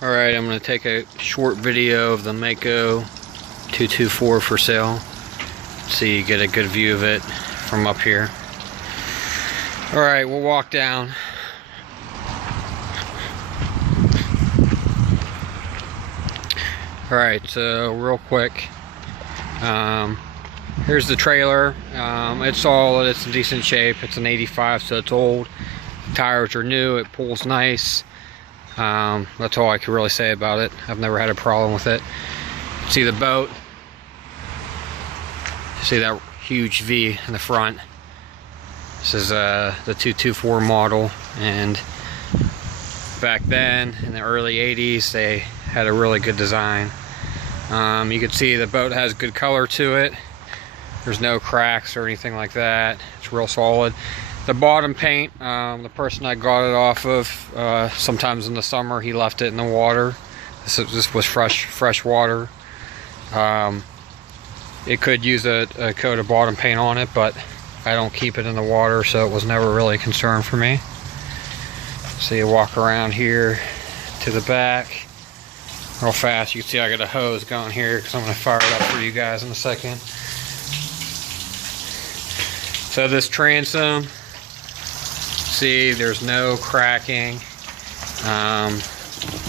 Alright, I'm going to take a short video of the Mako 224 for sale. So you get a good view of it from up here. Alright, we'll walk down. Alright, so real quick. Here's the trailer. It's solid, it's in decent shape. It's an 85, so it's old. Tires are new, it pulls nice. That's all I can really say about it. I've never had a problem with it. See the boat? See that huge V in the front? This is the 224 model, and back then in the early 80s they had a really good design. You can see the boat has good color to it. There's no cracks or anything like that. It's real solid. The bottom paint, the person I got it off of, sometimes in the summer he left it in the water. This was fresh water. It could use a coat of bottom paint on it, but I don't keep it in the water, so it was never really a concern for me. So you walk around here to the back real fast. You can see I got a hose going here because I'm going to fire it up for you guys in a second. So this transom, see, there's no cracking.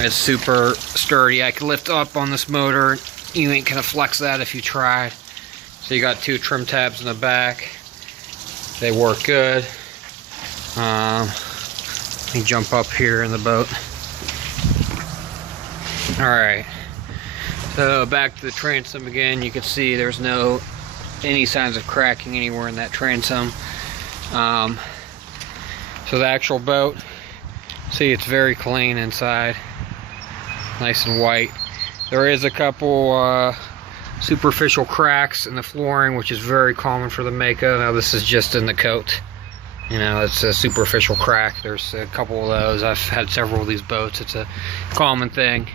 It's super sturdy. I can lift up on this motor. You ain't gonna flex that if you tried. So you got two trim tabs in the back. They work good. Let me jump up here in the boat. Alright, so back to the transom again. You can see there's no any signs of cracking anywhere in that transom. So the actual boat, see, it's very clean inside, nice and white. There is a couple superficial cracks in the flooring, which is very common for the Mako. Now this is just in the coat, you know, it's a superficial crack. There's a couple of those. I've had several of these boats. It's a common thing.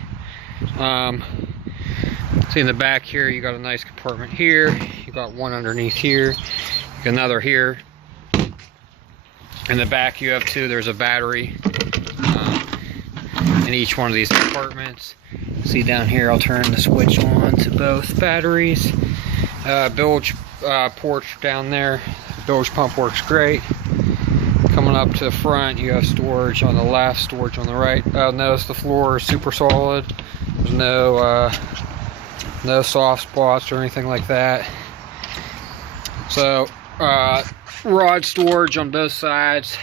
See, in the back here you got a nice compartment here, you got one underneath here, another here. In the back you have two. There's a battery in each one of these compartments. See down here, I'll turn the switch on to both batteries. Bilge port down there, bilge pump works great. Coming up to the front, you have storage on the left, storage on the right. Notice the floor is super solid. There's no soft spots or anything like that. So rod storage on both sides.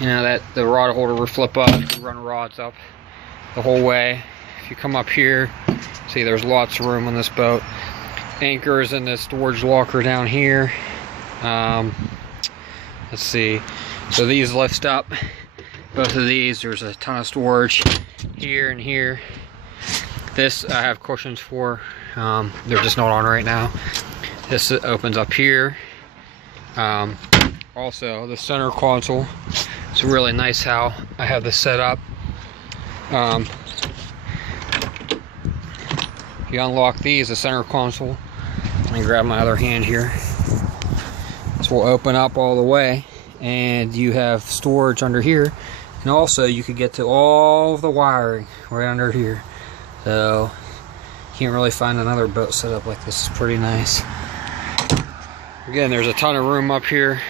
You know that the rod holder will flip up. You run rods up the whole way. If you come up here, see there's lots of room on this boat. Anchors in the storage locker down here. Let's see. So these lift up. Both of these, there's a ton of storage here and here. This I have cushions for. They're just not on right now. This opens up here. Also, the center console. It's really nice how I have this set up. If you unlock these, the center console. Let me grab my other hand here. This will open up all the way, and you have storage under here. And also, you could get to all of the wiring right under here. So, can't really find another boat set up like this. It's pretty nice. Again, there's a ton of room up here.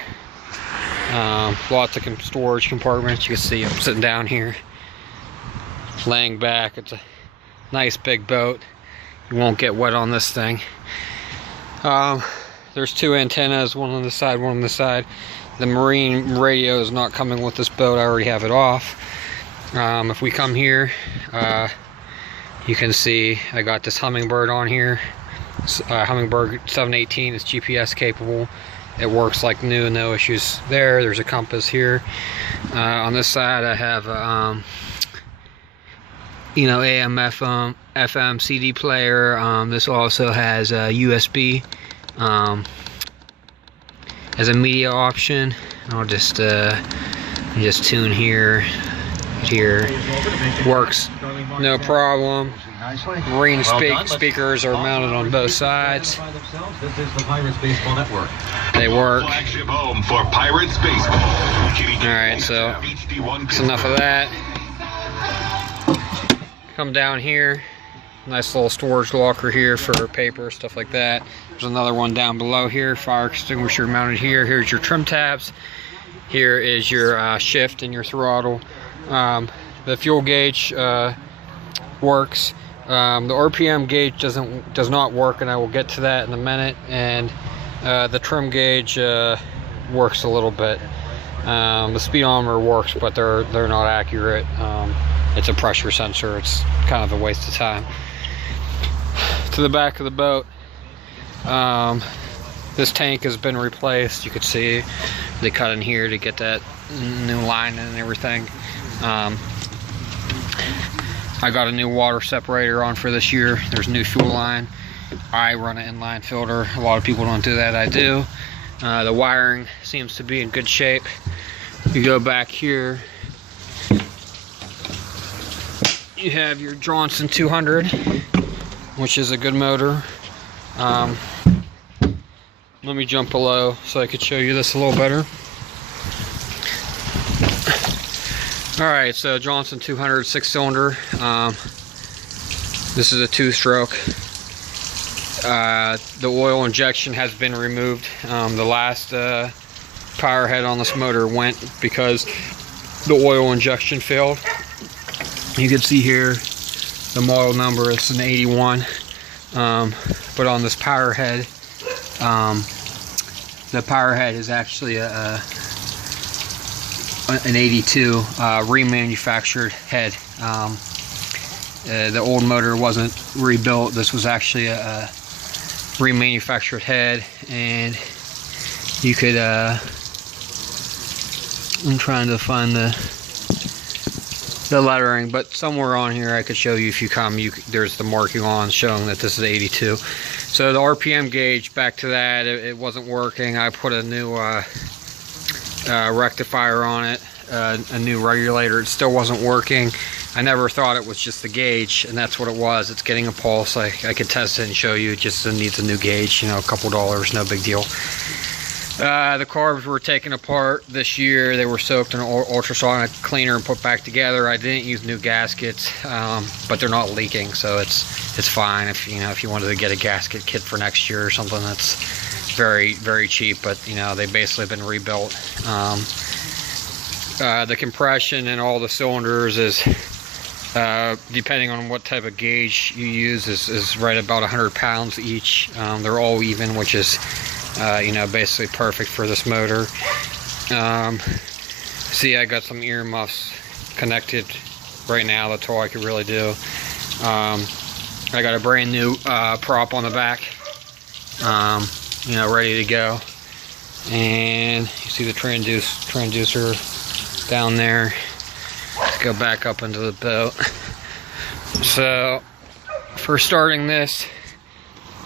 Lots of storage compartments. You can see I'm sitting down here, laying back. It's a nice big boat. You won't get wet on this thing. There's two antennas, one on the side, one on the side. The marine radio is not coming with this boat. I already have it off. If we come here, you can see I got this Humminbird on here. Humminbird 718 is GPS capable. It works like new, no issues there. There's a compass here. On this side I have you know, AM, FM, CD player. This also has a USB as a media option. I'll just tune here. Here works no problem. Marine speakers are mounted on both sides. They work. Alright, so that's enough of that. come down here. Nice little storage locker here for paper, stuff like that. There's another one down below here, fire extinguisher mounted here. Here's your trim tabs. Here is your shift and your throttle. The fuel gauge works. The RPM gauge does not work, and I will get to that in a minute. And the trim gauge works a little bit. The speedometer works, but they're not accurate. It's a pressure sensor. It's kind of a waste of time. To the back of the boat, this tank has been replaced. You can see they cut in here to get that new line and everything. I got a new water separator on for this year. There's a new fuel line. I run an inline filter. A lot of people don't do that. I do. The wiring seems to be in good shape. You go back here, you have your Johnson 200, which is a good motor. Let me jump below so I could show you this a little better. Alright, so Johnson 200 6-cylinder. This is a 2-stroke. The oil injection has been removed. The last power head on this motor went because the oil injection failed. You can see here the model number, it's an 81. But on this power head, the power head is actually an 82 remanufactured head. The old motor wasn't rebuilt. This was actually a remanufactured head, and you could I'm trying to find the lettering, but somewhere on here I could show you if you come. There's the marking on showing that this is 82. So the RPM gauge, back to that, it wasn't working. I put a new rectifier on it, a new regulator. It still wasn't working. I never thought it was just the gauge, and that's what it was. It's getting a pulse. I could test it and show you. It just needs a new gauge, you know, a couple dollars, no big deal. The carbs were taken apart this year. They were soaked in ultrasonic cleaner and put back together. I didn't use new gaskets, but they're not leaking, so it's fine. If you wanted to get a gasket kit for next year or something, that's very, very cheap. But they've basically been rebuilt. The compression in all the cylinders is, depending on what type of gauge you use, is right about 100 pounds each. They're all even, which is basically perfect for this motor. See, I got some earmuffs connected right now. That's all I could really do. I got a brand new prop on the back, ready to go. And you see the transducer down there. Let's go back up into the boat. So for starting this,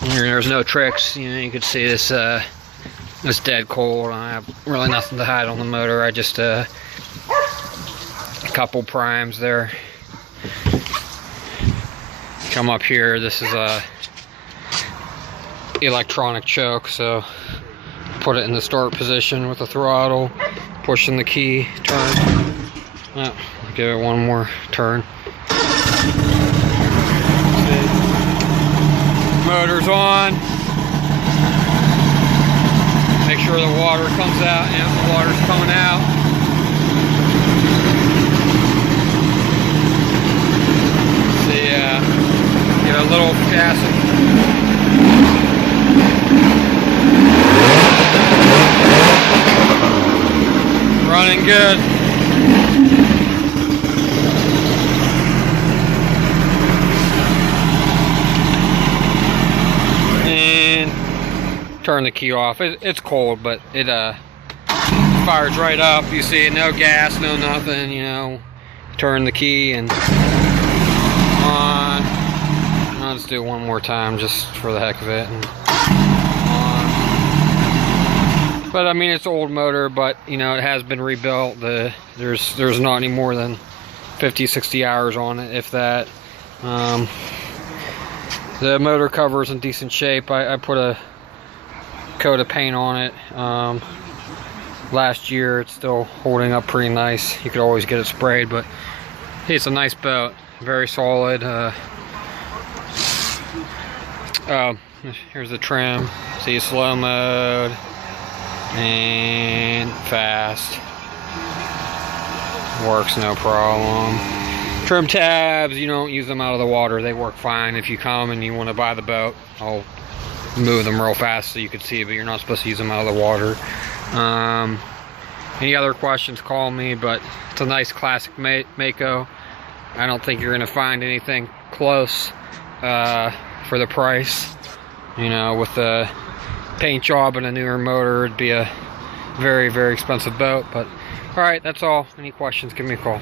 there's no tricks. You can see this it's dead cold. I have really nothing to hide on the motor. I just a couple primes there. Come up here. This is a electronic choke, so put it in the start position with the throttle, pushing the key, turn. Oh, give it one more turn. Motor's on. Make sure the water comes out. Yeah, the water's coming out. See, get a little gas. Running good. Turn the key off. It's cold, but it fires right up. You see, no gas, no nothing. Turn the key and on. I'll just do it one more time just for the heck of it. And on. But I mean, it's an old motor, but it has been rebuilt. There's not any more than 50-60 hours on it, if that. The motor cover is in decent shape. I put a coat of paint on it last year. It's still holding up pretty nice. You could always get it sprayed, but hey, it's a nice boat. very solid. Oh, here's the trim. See slow mode and fast. Works no problem. Trim tabs, you don't use them out of the water. They work fine. If you come and you want to buy the boat, I'll move them real fast so you can see, but you're not supposed to use them out of the water. Any other questions, call me, but it's a nice classic Mako. I don't think you're going to find anything close for the price. You know, with the paint job and a newer motor, it'd be a very, very expensive boat. But all right, that's all. Any questions, give me a call.